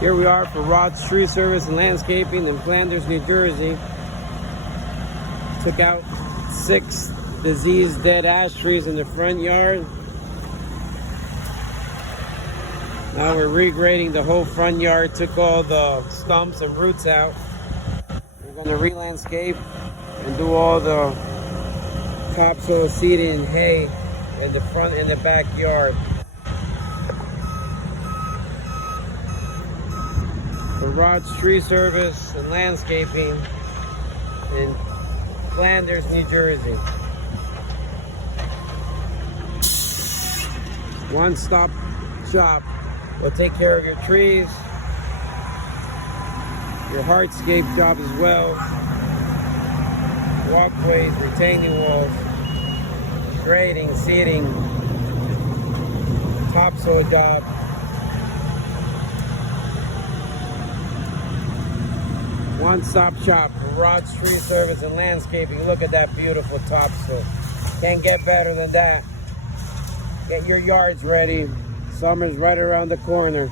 Here we are for Rod's Tree Service and Landscaping in Flanders, New Jersey. Took out 6 diseased dead ash trees in the front yard. Now we're regrading the whole front yard. Took all the stumps and roots out. We're going to re-landscape and do all the topsoil seeding and hay in the front and the backyard. For Rod's Tree Service and Landscaping in Flanders, New Jersey. One-stop shop. We'll take care of your trees, your hardscape job as well, walkways, retaining walls, grading, seeding, topsoil job. One-stop shop for Rod's Tree Service and Landscaping. Look at that beautiful topsoil. Can't get better than that. Get your yards ready. Summer's right around the corner.